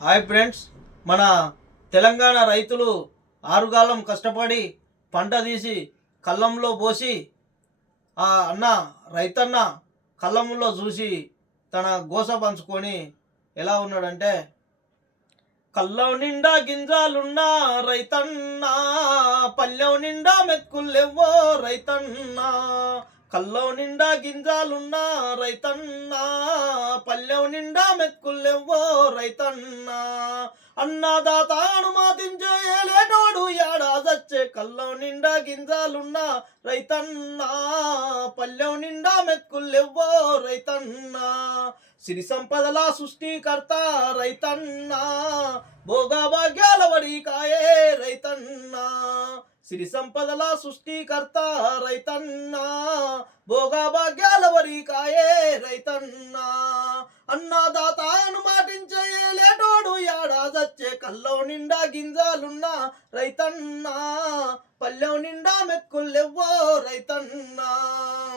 Hi friends, మన తెలంగాణ రైతులు ఆరుగాలం కష్టపడి పంట తీసి కళ్ళంలో పోసి రైతన్న కళ్ళంలో చూసి తన గోస పంచుకొని ఎలా ఉన్నాడంటే, కళ్ళం నిండా గింజాలున్నా రైతన్నా, పల్లెం నిండా మెక్కులెవ్వో రైతన్నా. కళ్ళం నిండా గింజాలున్నా రైతన్నా, పల్లెం నిండా మెక్కులెవ్వో రైతన్నా. అన్నదాత అనుమతించే ఏలేటోడు ఏడా చచ్చే. కళ్ళం నిండా గింజాలున్నా రైతన్నా, పల్లెం నిండా మెక్కులెవ్వో రైతన్నా. సిరి సంపదల సృష్టికర్త రైతన్నా, భోగభాగ్యాల వడికాయే రైతన్నా. సిరి సంపదల సృష్టికర్త రైతన్నా, భోగభాగ్యాల వడికాయే రైతన్నా. అన్నదాతను మాటించే లేటోడు ఏడా చచ్చే. కళ్ళం నిండా గింజాలున్నా రైతన్నా, పల్లెం నిండా మెక్కులెవ్వో రైతన్నా.